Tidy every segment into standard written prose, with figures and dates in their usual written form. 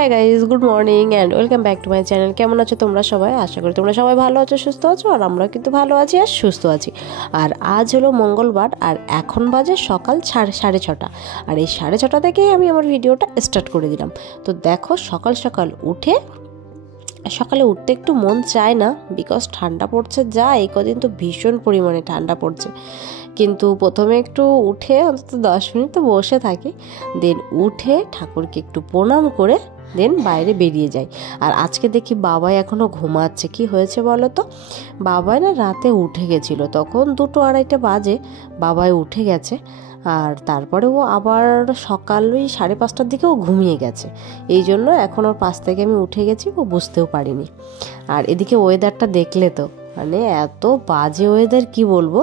হ্যাঁ guys, good morning and welcome back to my channel. কেমন আছো তোমরা সবাই? আশা করি তোমরা সবাই ভালো আছো, সুস্থ আছো, আর আমরা কিন্তু ভালো আছি আর সুস্থ আছি। আর আজ হলো মঙ্গলবার, আর এখন বাজে সকাল 6:30। আর এই 6:30 থেকেই আমি আমার ভিডিওটা স্টার্ট করে দিলাম। তো দেখো, সকাল সকাল সকালে উঠতে একটু মন চায় না, বিকজ ঠান্ডা পড়ছে যা, এই কদিন তো ভীষণ পরিমাণে ঠান্ডা পড়ছে। কিন্তু প্রথমে একটু উঠে অন্তত 10 মিনিট তো বসে থাকি, দেন উঠে ঠাকুরকে একটু প্রণাম করে দেন বাইরে বেরিয়ে যাই। আর আজকে দেখি বাবাই এখনও ঘুমাচ্ছে। কি হয়েছে বলো তো? বাবাই না রাতে উঠে গেছিলো, তখন 2-2:30 বাজে বাবাই উঠে গেছে। আর তারপরে ও আবার সকাল ওই 5:30টার দিকেও ঘুমিয়ে গেছে। এই জন্য এখন ওর পাশ থেকে আমি উঠে গেছি, ও বুঝতেও পারিনি। আর এদিকে ওয়েদারটা দেখলে তো, মানে এত বাজে ওয়েদার, কি বলবো,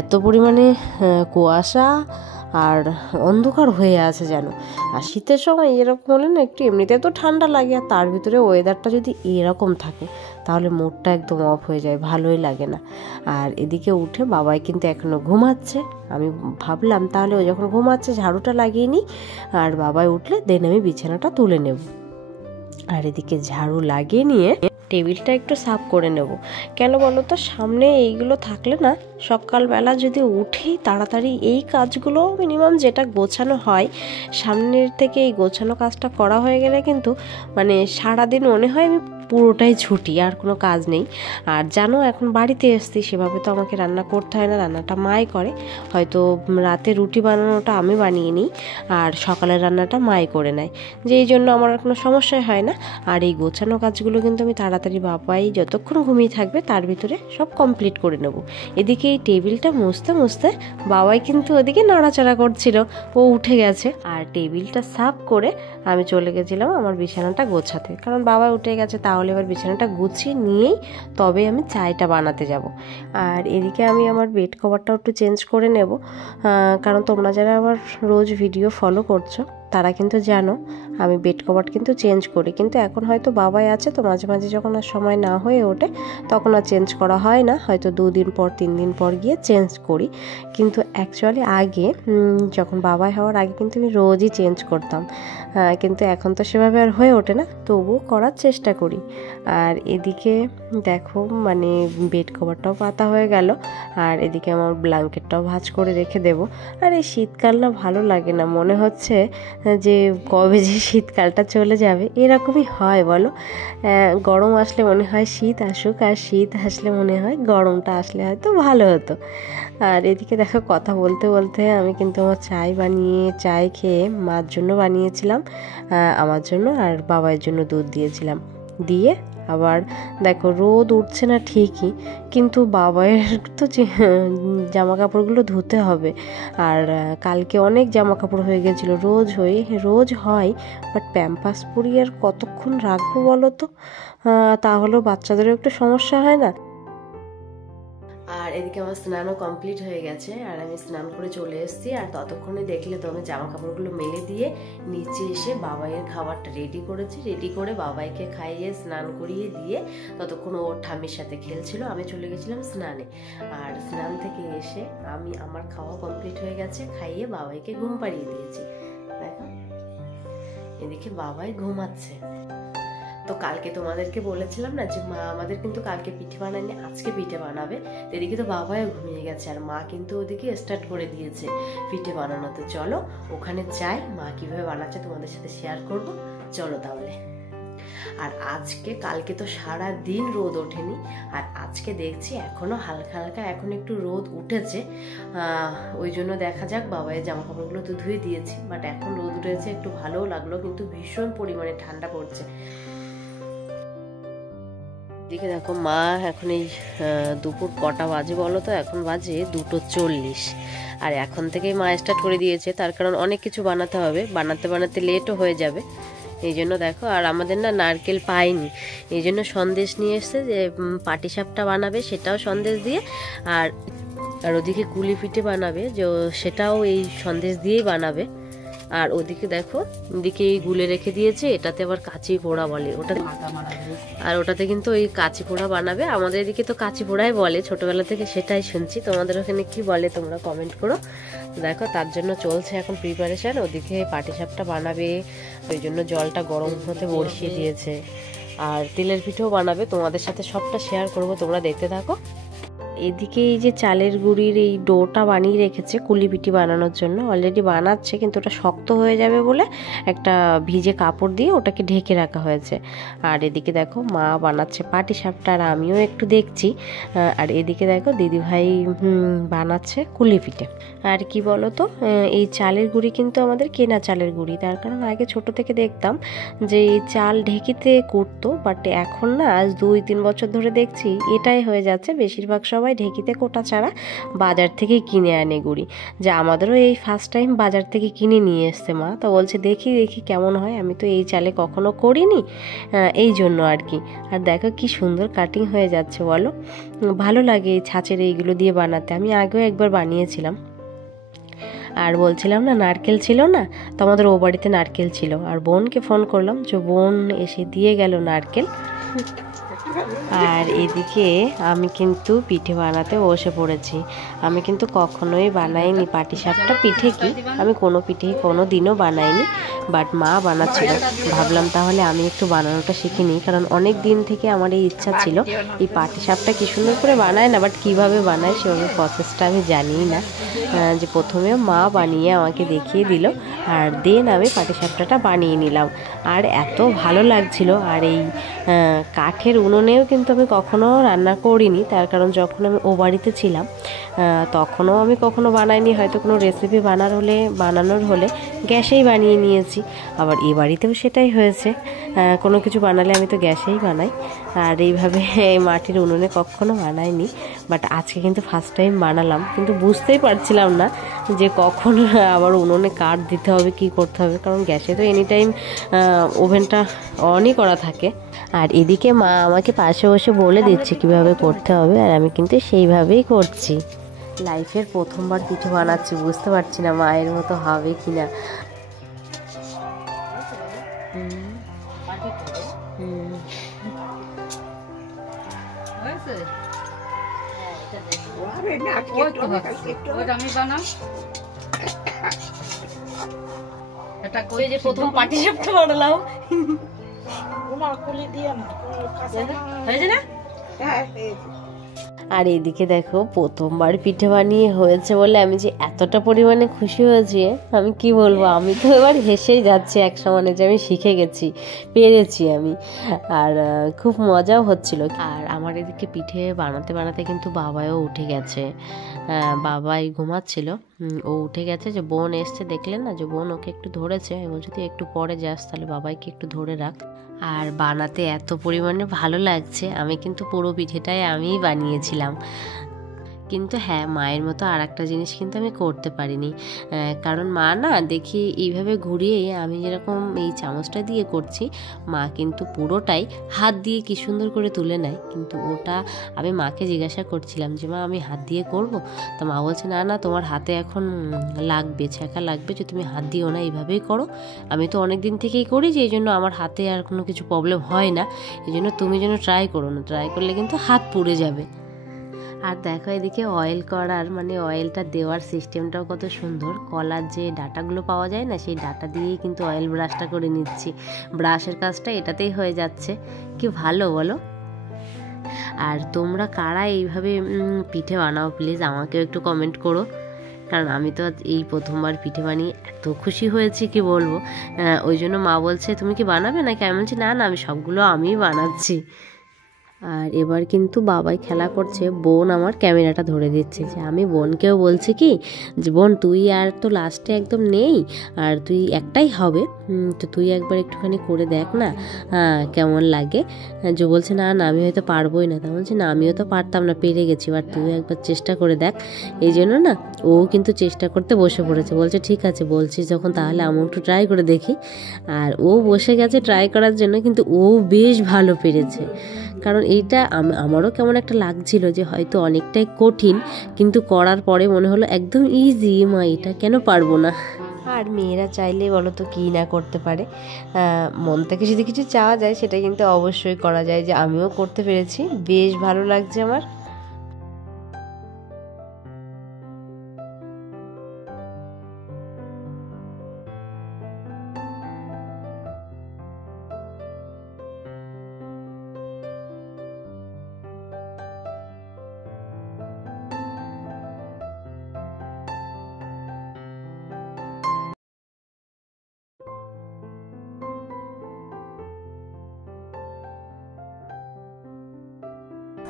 এত পরিমাণে কুয়াশা আর অন্ধকার হয়ে আছে যেন। আর শীতের সময় এরকম হলে না একটু এমনিতে তো ঠান্ডা লাগে, আর তার ভিতরে ওয়েদারটা যদি এরকম থাকে তাহলে মুডটা একদম অফ হয়ে যায়, ভালোই লাগে না। আর এদিকে উঠে বাবাই কিন্তু এখনও ঘুমাচ্ছে। আমি ভাবলাম তাহলে ও যখন ঘুমাচ্ছে ঝাড়ুটা লাগিয়ে নিই, আর বাবাই উঠলে দেন আমি বিছানাটা তুলে নেব। আর এদিকে ঝাড়ু লাগিয়ে নিয়ে টেবিলটা একটু সাফ করে নেব। কেন বলো তো, সামনে এইগুলো থাকলে না, সকালবেলা যদি উঠেই তাড়াতাড়ি এই কাজগুলো মিনিমাম যেটা গোছানো হয়, সামনের থেকে এই গোছানো কাজটা করা হয়ে গেলে কিন্তু মানে সারাদিন মনে হয় আমি পুরোটাই ছুটি, আর কোনো কাজ নেই। আর জানো, এখন বাড়িতে এসছি, সেভাবে তো আমাকে রান্না করতে হয় না, রান্নাটা মাই করে। হয়তো রাতে রুটি বানানোটা আমি বানিয়ে নিই, আর সকালের রান্নাটা মাই করে নেয়, যেই জন্য আমার কোনো সমস্যাই হয় না। আর এই গোছানো কাজগুলো কিন্তু আমি তাড়াতাড়ি বাবাই যতক্ষণ ঘুমিয়ে থাকবে তার ভিতরে সব কমপ্লিট করে নেব। এদিকে এই টেবিলটা মুছতে মুছতে বাবাই কিন্তু ওদিকে নড়াচড়া করছিল, ও উঠে গেছে। আর টেবিলটা সাফ করে আমি চলে গেছিলাম আমার বিছানাটা গোছাতে, কারণ বাবা উঠে গেছে, তাহলে এবার বিছানাটা গুছিয়ে নিয়েই তবে আমি চায়টা বানাতে যাব। আর এদিকে আমি আমার বেড কভারটাও একটু চেঞ্জ করে নেব, কারণ তোমরা যারা আমার রোজ ভিডিও ফলো করছো তারা কিন্তু জানো আমি বেড কভার কিন্তু চেঞ্জ করি। কিন্তু এখন হয়তো বাবাই আছে, তো মাঝে মাঝে যখন আর সময় না হয়ে ওঠে তখন আর চেঞ্জ করা হয় না, হয়তো 2 দিন পর 3 দিন পর গিয়ে চেঞ্জ করি। কিন্তু অ্যাকচুয়ালি আগে যখন বাবাই হওয়ার আগে কিন্তু আমি রোজই চেঞ্জ করতাম, কিন্তু এখন তো সেভাবে আর হয়ে ওঠে না, তবুও করার চেষ্টা করি। আর এদিকে দেখো, মানে বেড কভারটাও পাতা হয়ে গেল, আর এদিকে আমার ব্ল্যাঙ্কেটটাও ভাঁজ করে রেখে দেবো। আর এই শীতকাল না ভালো লাগে না, মনে হচ্ছে যে কবে যে শীতকালটা চলে যাবে, এরকমই হয় বলো। গরম আসলে মনে হয় শীত আসুক, আর শীত আসলে মনে হয় গরমটা আসলে হয়তো ভালো হতো। আর এদিকে দেখো, কথা বলতে বলতে আমি কিন্তু আমার চায় খেয়ে মার জন্য বানিয়েছিলাম, আমার জন্য আর বাবার জন্য দুধ দিয়েছিলাম। দিয়ে আবার দেখো, রোদ উঠছে না ঠিকই, কিন্তু বাবার তো জামা কাপড়গুলো ধুতে হবে। আর কালকে অনেক জামা কাপড় হয়ে গেছিলো, রোজ হয়, বাট প্যাম্পাস পরিয়ে আর কতক্ষণ রাখবো বলো তো, তাহলেও বাচ্চাদেরও একটু সমস্যা হয় না। আর এদিকে আমার স্নানও কমপ্লিট হয়ে গেছে, আর আমি স্নান করে চলে এসেছি। আর ততক্ষণে দেখলে তো আমি জামা কাপড়গুলো মেলে দিয়ে নিচে এসে বাবাইয়ের খাবারটা রেডি করে বাবাইকে খাইয়ে স্নান করিয়ে দিয়ে ততক্ষণ ওর ঠাম্মির সাথে খেলছিল, আমি চলে গেছিলাম স্নানে। আর স্নান থেকে এসে আমার খাওয়া কমপ্লিট হয়ে গেছে, খাইয়ে বাবাইকে ঘুম পাড়িয়ে দিয়েছি। দেখো, এদিকে বাবাই ঘুমাচ্ছে। তো কালকে তোমাদেরকে বলেছিলাম না যে মা আমাদের কিন্তু কালকে পিঠে বানায়নি, আজকে পিঠে বানাবে। এদিকে তো বাবাও ঘুমিয়ে গেছে, আর মা কিন্তু ওদিকে স্টার্ট করে দিয়েছে পিঠে বানানো। তো চলো ওখানে যাই, মা কিভাবে বানাচ্ছে তোমাদের সাথে শেয়ার করব, চলো তাহলে। আর কালকে তো সারা দিন রোদ ওঠেনি, আর আজকে দেখছি এখনো হালকা হালকা এখন একটু রোদ উঠেছে। ওই জন্য দেখা যাক, বাবাইয়ের জামা কাপড়গুলো তো ধুয়ে দিয়েছি, বাট এখন রোদ উঠেছে, একটু ভালোও লাগলো, কিন্তু ভীষণ পরিমাণে ঠান্ডা পড়ছে। এদিকে দেখো, মা এখন এই দুপুর কটা বাজে বলো তো, এখন বাজে 2:40। আর এখন থেকেই মা স্টার্ট করে দিয়েছে, তার কারণ অনেক কিছু বানাতে হবে, বানাতে লেটও হয়ে যাবে, এই জন্য দেখো। আর আমাদের না নারকেল পাইনি, এই জন্য সন্দেশ নিয়ে এসছে, যে পাটিসাপটা বানাবে সেটাও সন্দেশ দিয়ে, আর ওদিকে কুলি পিঠে বানাবে, যে সেটাও এই সন্দেশ দিয়েই বানাবে। আর ওদিকে দেখো, এদিকে গুলে রেখে দিয়েছে, এটাতে আবার কাঁচি পোড়া বলে ওটা, আর ওটাতে কিন্তু ওই কাঁচি পোড়া বানাবে। আমাদের এদিকে তো কাঁচি পোড়াই বলে, ছোটবেলা থেকে সেটাই শুনছি। তোমাদের ওখানে কি বলে তোমরা কমেন্ট করো। দেখো তার জন্য চলছে এখন প্রিপারেশন। ওদিকে পাটিসাপটা বানাবে, ওই জন্য জলটা গরম হতে বসিয়ে দিয়েছে। আর তিলের পিঠেও বানাবে, তোমাদের সাথে সবটা শেয়ার করব, তোমরা দেখতে থাকো। এদিকে এই যে চালের গুঁড়ির এই ডোটা বানিয়ে রেখেছে কুলি পিঠি বানানোর জন্য, অলরেডি বানাচ্ছে, কিন্তু ওটা শক্ত হয়ে যাবে বলে একটা ভিজে কাপড় দিয়ে ওটাকে ঢেকে রাখা হয়েছে। আর এদিকে দেখো মা বানাচ্ছে পাটিসাপটা, আর আমিও একটু দেখছি। আর এদিকে দেখো দিদিভাই বানাচ্ছে কুলি পিঠে। আর কি বলো তো, এই চালের গুঁড়ি কিন্তু আমাদের কেনা চালের গুঁড়ি, তার কারণ আগে ছোট থেকে দেখতাম যে এই চাল ঢেকিতে কুটতো, বাট এখন না আজ 2-3 বছর ধরে দেখছি এটাই হয়ে যাচ্ছে। বেশিরভাগ সবাই ঢেকিতে কোটা ছাড়া বাজার থেকে কিনে আনে গুঁড়ি। যে আমাদেরও এই ফার্স্ট টাইম বাজার থেকে কিনে নিয়ে এসছে মা, তো বলছে দেখি কেমন হয়, আমি তো এই চালে কখনো করিনি, এই জন্য আর কি। আর দেখো কি সুন্দর কাটিং হয়ে যাচ্ছে বলো, ভালো লাগে এই ছাঁচের এইগুলো দিয়ে বানাতে। আমি আগেও একবার বানিয়েছিলাম। আর বলছিলাম না নারকেল ছিল না, তো আমাদের ও বাড়িতে নারকেল ছিল, আর বোনকে ফোন করলাম যে বোন এসে দিয়ে গেল নারকেল। আর এদিকে আমি কিন্তু পিঠে বানাতে বসে পড়েছি। আমি কিন্তু কখনোই বানাইনি পাটিসাপটা। পিঠে কি আমি কোনো পিঠে কোনো দিনও বানাইনি, বাট মা বানাচ্ছিল। ভাবলাম তাহলে আমি একটু বানানোটা শিখে নিই, কারণ অনেক দিন থেকে আমার এই ইচ্ছা ছিল। এই পাটিসাপটা কি সুন্দর করে বানায় না, বাট কীভাবে বানায় সেভাবে প্রসেসটা আমি জানিই না। যে প্রথমে মা বানিয়ে আমাকে দেখিয়ে দিল, আর দেন আমি পাটিসাপটাটা বানিয়ে নিলাম। আর এত ভালো লাগছিল। আর এই কাঠের উনুনেও কিন্তু আমি কখনো রান্না করিনি, তার কারণ যখন আমি ও বাড়িতে ছিলাম তখনও আমি কখনো বানাইনি। হয়তো কোনো রেসিপি বানানোর হলে গ্যাসেই বানিয়ে নিয়েছি। আবার এ বাড়িতেও সেটাই হয়েছে, কোনো কিছু বানালে আমি তো গ্যাসেই বানাই। আর এইভাবে মাটির উনুনে কখনো বানাইনি, বাট আজকে কিন্তু ফার্স্ট টাইম বানালাম। কিন্তু বুঝতেই পারছিলাম না যে কখন আবার উনুনে কাঠ দিতে হবে, কি করতে হবে, কারণ গ্যাসে তো এনি টাইম ওভেনটা অনই করা থাকে। আর এদিকে মা আমাকে পাশে বসে বলে দিচ্ছে কিভাবে করতে হবে, আর আমি কিন্তু সেইভাবেই করছি। লাইফের প্রথমবার পিঠে বানাচ্ছি, বুঝতে পারছি না মায়ের মতো হবে কিনা। প্রথম পাটিসাপটা বানালাম, হয়েছে না? আর এদিকে দেখো প্রথমবার পিঠে বানিয়ে হয়েছে বলে আমি যে এতটা পরিমাণে খুশি হয়েছি আমি কি বলবো। আমি তো এবার হেসেই যাচ্ছি এক সমানে যে আমি শিখে গেছি, পেরেছি আমি। আর খুব মজাও হচ্ছিল। আর আমার এদিকে পিঠে বানাতে বানাতে কিন্তু বাবাও উঠে গেছে। বাবাই ঘুমাচ্ছিল, ও উঠে গেছে। যে বোন এসছে দেখলেন না, যে বোন ওকে একটু ধরেছে। আমি বলছি তুই একটু পরে যাস, তাহলে বাবাইকে একটু ধরে রাখ। আর বানাতে এত পরিমাণে ভালো লাগছে, আমি কিন্তু পুরো পিঠেটাই আমিই বানিয়েছিলাম। কিন্তু হ্যাঁ, মায়ের মতো আর একটা জিনিস কিন্তু আমি করতে পারিনি, কারণ মা না দেখি এইভাবে ঘুরিয়ে আমি যেরকম এই চামচটা দিয়ে করছি, মা কিন্তু পুরোটাই হাত দিয়ে কি সুন্দর করে তুলে নেয়। কিন্তু ওটা আমি মাকে জিজ্ঞাসা করছিলাম যে মা আমি হাত দিয়ে করব, তো মা বলছে না না তোমার হাতে এখন লাগবে, ছ্যাঁকা লাগবে, যে তুমি হাত দিও না, এইভাবেই করো। আমি তো অনেক দিন থেকেই করি, যে এই জন্য আমার হাতে আর কোনো কিছু প্রবলেম হয় না, এই জন্য তুমি যেন ট্রাই করো না, ট্রাই করলে কিন্তু হাত পুড়ে যাবে। আর দেখো এদিকে অয়েল করার অয়েলটা দেওয়ার সিস্টেমটাও কত সুন্দর। কলার যে ডাটাগুলো পাওয়া যায় না, সেই ডাটা দিয়েই কিন্তু অয়েল ব্রাশটা করে নিচ্ছি। ব্রাশের কাজটা এটাতেই হয়ে যাচ্ছে, কি ভালো বলো। আর তোমরা কারা এইভাবে পিঠে বানাও প্লিজ আমাকেও একটু কমেন্ট করো, কারণ আমি তো এই প্রথমবার পিঠে বানিয়ে এত খুশি হয়েছি কি বলবো। ওই জন্য মা বলছে তুমি কি বানাবে নাকি, আমি বলছি না না আমি সবগুলো আমিই বানাচ্ছি। আর এবার কিন্তু বাবাই খেলা করছে, বোন আমার ক্যামেরাটা ধরে দিচ্ছে। যে আমি বোনকেও বলছি কি যে বোন তুই আর তো লাস্টে একদম নেই, আর তুই একটাই হবে, তো তুই একবার একটুখানি করে দেখ না কেমন লাগে। যে বলছে না না আমি হয়তো পারবোই না, তা বলছে না আমিও তো পারতাম না, পেরে গেছি, আর তুই একবার চেষ্টা করে দেখ। এই জন্য না ও কিন্তু চেষ্টা করতে বসে পড়েছে। বলছে ঠিক আছে বলছিস যখন, তাহলে আমি একটু ট্রাই করে দেখি। আর ও বসে গেছে ট্রাই করার জন্য, কিন্তু ও বেশ ভালো পেরেছে। কারণ এইটা আমারও কেমন একটা লাগছিল যে হয়তো অনেকটাই কঠিন, কিন্তু করার পরে মনে হলো একদম ইজি, মা এটা কেন পারবো না। আর মেয়েরা চাইলে বলো তো কী না করতে পারে, মন থেকে যদি কিছু চাওয়া যায় সেটা কিন্তু অবশ্যই করা যায়, যে আমিও করতে পেরেছি, বেশ ভালো লাগছে আমার।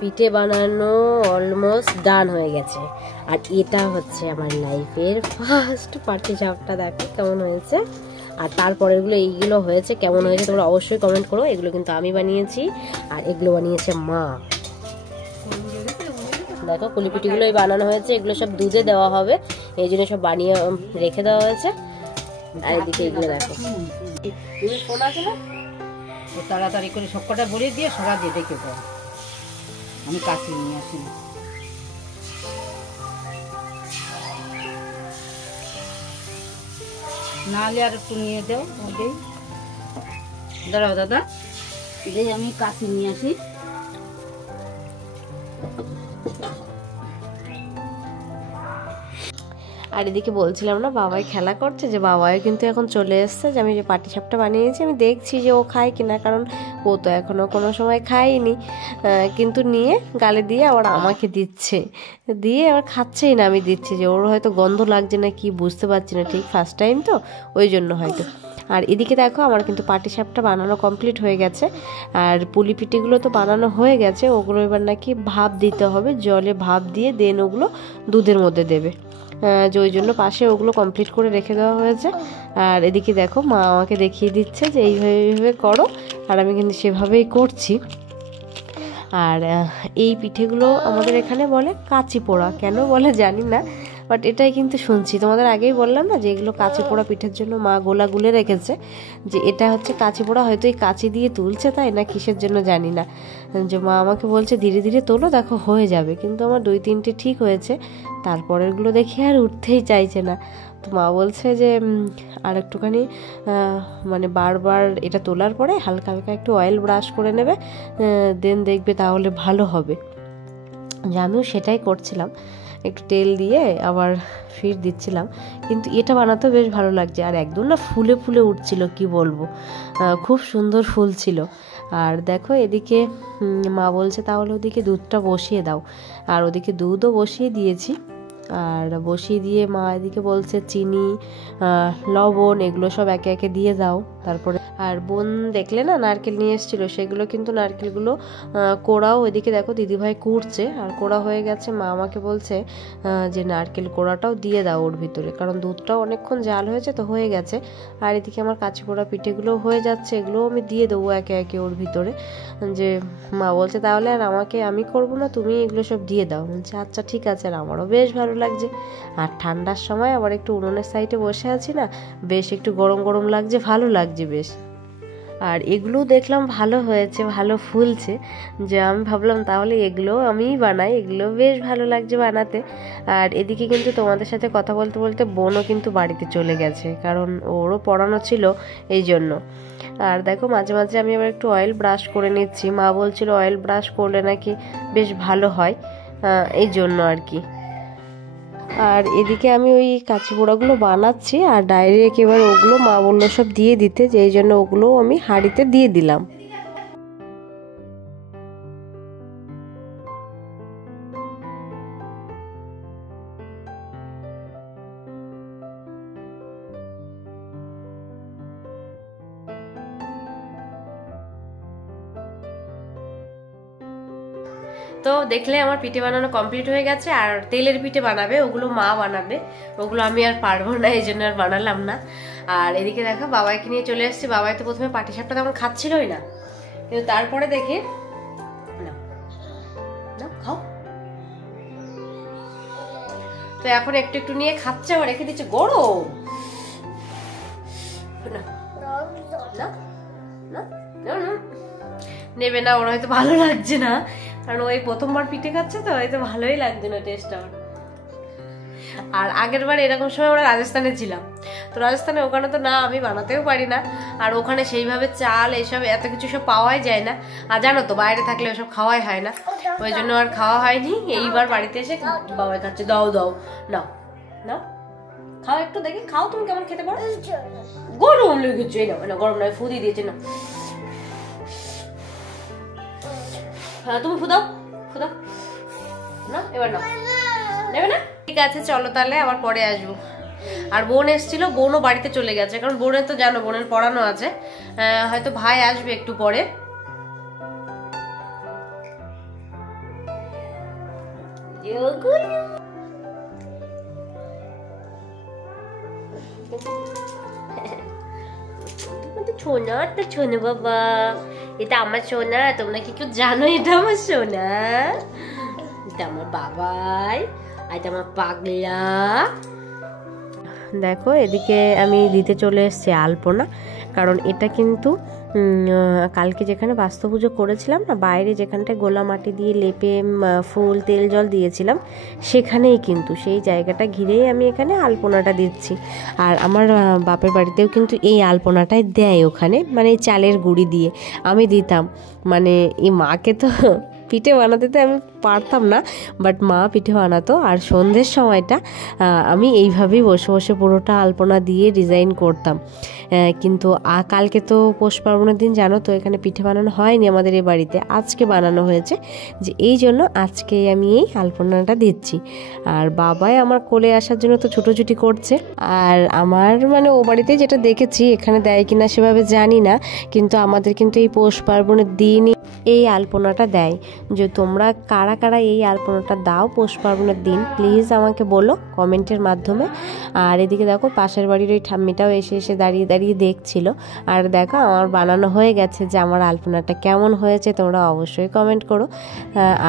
পিঠে বানানো অলমোস্ট ডান হয়ে গেছে, আর এটা হচ্ছে আমার লাইফের ফার্স্ট পাটিসাপটা। দেখো কেমন হয়েছে, আর তারপরেরগুলো এইগুলো হয়েছে কেমন হয়েছে তোমরা অবশ্যই কমেন্ট করো। এগুলো কিন্তু আমি বানিয়েছি, আর এগুলো বানিয়েছে মা। দেখো কুলিপিঠিগুলো বানানো হয়েছে, এগুলো সব দুধে দেওয়া হবে, এই জন্য সব বানিয়ে রেখে দেওয়া হয়েছে। আর এদিকে এগুলো দেখো, তুমি ফোন আছে না, তাড়াতাড়ি করে সবকটা বলে দিয়ে সরা দিয়ে দেখে দাও, আমি কাছে নিয়ে আসি। নাহলে আর একটু নিয়ে দাও, ওটাই দাঁড়াও দাদা, এটাই আমি কাছে নিয়ে আসি। আর এদিকে বলছিলাম না বাবাই খেলা করছে, যে বাবাই কিন্তু এখন চলে এসছে, যে আমি যে পাটিসাপটা বানিয়েছি আমি দেখছি যে ও খায় কিনা, কারণ ও তো এখনও কোনো সময় খায়নি, কিন্তু নিয়ে গালে দিয়ে আবার আমাকে দিচ্ছে, দিয়ে আবার খাচ্ছেই না, আমি দিচ্ছি, যে ওর হয়তো গন্ধ লাগছে না কি বুঝতে পারছি না ঠিক, ফার্স্ট টাইম তো ওই জন্য হয়তো। আর এদিকে দেখো আমার কিন্তু পাটিসাপটা বানানো কমপ্লিট হয়ে গেছে, আর পুলি পিঠেগুলো তো বানানো হয়ে গেছে, ওগুলো এবার নাকি ভাপ দিতে হবে, জলে ভাপ দিয়ে দেন ওগুলো দুধের মধ্যে দেবে, যে ওই জন্য পাশে ওগুলো কমপ্লিট করে রেখে দেওয়া হয়েছে। আর এদিকে দেখো মা আমাকে দেখিয়ে দিচ্ছে যে এইভাবে করো, আর আমি কিন্তু সেভাবেই করছি। আর এই পিঠেগুলো আমাদের এখানে বলে কাচি পোড়া, কেন বলে জানি না, বাট এটাই কিন্তু শুনছি। তোমাদের আগেই বললাম না যে এগুলো কাচি পোড়া পিঠের জন্য মা গোলা গুলে রেখেছে, যে এটা হচ্ছে কাচি পোড়া, হয়তো এই কাচি দিয়ে তুলছে তাই না কিসের জন্য জানি না, যে মা আমাকে বলছে ধীরে ধীরে তোলো দেখো হয়ে যাবে, কিন্তু আমার 2-3টে ঠিক হয়েছে, তারপরেরগুলো দেখি আর উঠতেই চাইছে না। তো মা বলছে যে আর একটুখানি মানে বারবার এটা তোলার পরে হালকা হালকা একটু অয়েল ব্রাশ করে নেবে, দেন দেখবে তাহলে ভালো হবে। যে আমিও সেটাই করছিলাম, একটু তেল দিয়ে আবার ফির দিচ্ছিলাম, কিন্তু এটা বানাতেও বেশ ভালো লাগছে, আর একদম না ফুলে ফুলে উঠছিল, কি বলবো, খুব সুন্দর ফুল ছিল। আর দেখো এদিকে মা বলছে তাহলে ওদিকে দুধটা বসিয়ে দাও, আর ওদিকে দুধও বসিয়ে দিয়েছি। আর বসিয়ে দিয়ে মা এদিকে বলছে চিনি লবণ এগুলো সব একে একে দিয়ে দাও। তারপরে আর বোন দেখলে না নারকেল নিয়ে এসেছিলো, সেগুলো কিন্তু নারকেলগুলো কোড়াও, এদিকে দেখো দিদিভাই কুড়ছে, আর কোড়া হয়ে গেছে। মা আমাকে বলছে যে নারকেল কোড়াটাও দিয়ে দাও ওর ভিতরে, কারণ দুধটাও অনেকক্ষণ জাল হয়েছে তো হয়ে গেছে। আর এদিকে আমার কাঁচি পোড়া পিঠেগুলোও হয়ে যাচ্ছে, এগুলোও আমি দিয়ে দেবো একে একে ওর ভিতরে। যে মা বলছে তাহলে আর আমি করবো না, তুমি এগুলো সব দিয়ে দাও। বলছে আচ্ছা ঠিক আছে। আর আমারও বেশ ভালো লাগছে, আর ঠান্ডার সময় আবার একটু উনুনের সাইডে বসে আছি না, বেশ একটু গরম গরম লাগছে, ভালো লাগছে বেশ। আর এগুলোও দেখলাম ভালো হয়েছে, ভালো ফুলছে, যে আমি ভাবলাম তাহলে এগুলোও আমিই বানাই, এগুলো বেশ ভালো লাগছে বানাতে। আর এদিকে কিন্তু তোমাদের সাথে কথা বলতে বলতে বোনও কিন্তু বাড়িতে চলে গেছে, কারণ ওরও পড়ানো ছিল এই জন্য। আর দেখো মাঝে মাঝে আমি আবার একটু অয়েল ব্রাশ করে নিচ্ছি, মা বলছিল অয়েল ব্রাশ করলে নাকি বেশ ভালো হয়, এই জন্য আর কি। আর এদিকে আমি ওই কাঁচি পোড়াগুলো বানাচ্ছি, আর ডাইরেক্ট এবার ওগুলো মা বললো সব দিয়ে দিতে, যে এই জন্য ওগুলোও আমি হাঁড়িতে দিয়ে দিলাম। তো দেখলে আমার পিঠে বানানো কমপ্লিট হয়ে গেছে, আর তেলের পিঠে বানাবে ওগুলো মা বানাবে, ওগুলো আমি আর পারবো না, এই জন্য আর বানালাম না। আর এদিকে দেখো বাবাইকে নিয়ে চলে এসেছি। বাবাই তো প্রথমে পাটিসাপটা তেমন খাচ্ছিলই না, কিন্তু তারপরে দেখি খাও, তো এখন একটু একটু নিয়ে খাচ্ছে, আবার রেখে দিচ্ছে গরম নেবে না, ওর হয়তো ভালো লাগছে না, কারণ ওই প্রথমবার পিঠে খাচ্ছে তো হয়তো ভালোই লাগছে না টেস্ট। আমার আর আগের বার এরকম সময় আমরা রাজস্থানে ছিলাম, তো রাজস্থানে ওখানে তো না আমি বানাতেও পারি না, আর ওখানে সেইভাবে চাল এসব এত কিছু সব পাওয়াই যায় না, আর জানো তো বাইরে থাকলে ওসব খাওয়াই হয় না, ওই জন্য আর খাওয়া হয়নি। এইবার বাড়িতে এসে বাবাই খাচ্ছে, দাও দাও নাও নাও খাও, একটু দেখি খাও তুমি কেমন খেতে পারো। গরম লেগেছে, এই না গরম নয়, ফুদি দিয়েছে না, হ্যাঁ তুমি ফুদাও ফুদাও না, এবার নাও, নেবে না? ঠিক আছে চলো তাহলে আবার পরে আসবো। আর বোন এসেছিল, বোনও বাড়িতে চলে গেছে, কারণ বোনের তো জানো বোনের পড়ানো আছে, হয়তো ভাই আসবে একটু পরে। সোনা তো সোনা বাবা, এটা আমার সোনা, তোমরা কি কেউ জানো এটা আমার সোনা? এটা আমার বাবাই, আর এটা আমার পাগলা। দেখো এদিকে আমি দিতে চলে এসেছি আলপনা, কারণ এটা কিন্তু কালকে যেখানে বাস্তু পুজো করেছিলাম না, বাইরে যেখানটায় গোলা মাটি দিয়ে লেপে ফুল তেল জল দিয়েছিলাম, সেখানেই কিন্তু সেই জায়গাটা ঘিরেই আমি এখানে আলপনাটা দিচ্ছি। আর আমার বাপের বাড়িতেও কিন্তু এই আলপনাটাই দেয় ওখানে, মানে এই চালের গুঁড়ি দিয়ে আমি দিতাম, মানে এই মাকে তো পিঠে বানাতে তো আমি পারতাম না, বাট মা পিঠে বানাতো, আর সন্ধ্যের সময়টা আমি এইভাবেই বসে বসে পুরোটা আলপনা দিয়ে ডিজাইন করতাম। কিন্তু কালকে তো পৌষ পার্বণের দিন জানো তো এখানে পিঠে বানানো হয়নি আমাদের এই বাড়িতে, আজকে বানানো হয়েছে, যে এই জন্য আজকে আমি এই আলপনাটা দিচ্ছি। আর বাবাই আমার কোলে আসার জন্য তো ছুটোছুটি করছে, আর আমার মানে ও বাড়িতে যেটা দেখেছি এখানে দেয় কিনা সেভাবে জানি না, কিন্তু আমাদের কিন্তু এই পৌষ পার্বণের দিনই এই আলপনাটা দেয়। যে তোমরা কারা কারা এই আলপনাটা দাও পৌষ পার্বণের দিন প্লিজ আমাকে বলো কমেন্টের মাধ্যমে। আর এদিকে দেখো পাশের বাড়ির ওই ঠাম্মিটাও এসে এসে দাঁড়িয়ে দাঁড়িয়ে দেখছিল, আর দেখো আমার বানানো হয়ে গেছে, যে আমার আলপনাটা কেমন হয়েছে তোমরা অবশ্যই কমেন্ট করো।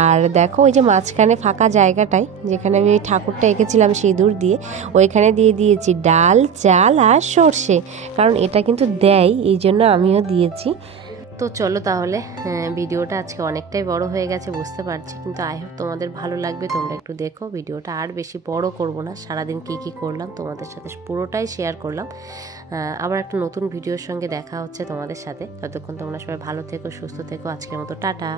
আর দেখো ওই যে মাঝখানে ফাঁকা জায়গাটায় যেখানে আমি ওই ঠাকুরটা এঁকেছিলাম সিঁদুর দিয়ে, ওইখানে দিয়ে দিয়েছি ডাল চাল আর সর্ষে, কারণ এটা কিন্তু দেয় এই জন্য আমিও দিয়েছি। তো চলো তাহলে, ভিডিওটা আজকে অনেকটাই বড় হয়ে গেছে বুঝতে পারছি, কিন্তু আই হোপ তোমাদের ভালো লাগবে, তোমরা একটু দেখো ভিডিওটা, আর বেশি বড় করব না, সারাদিন কি করলাম তোমাদের সাথে পুরোটাই শেয়ার করলাম। আবার একটা নতুন ভিডিওর সঙ্গে দেখা হচ্ছে তোমাদের সাথে, ততক্ষণ তোমরা সবাই ভালো থেকো সুস্থ থেকো, আজকের মতো টাটা।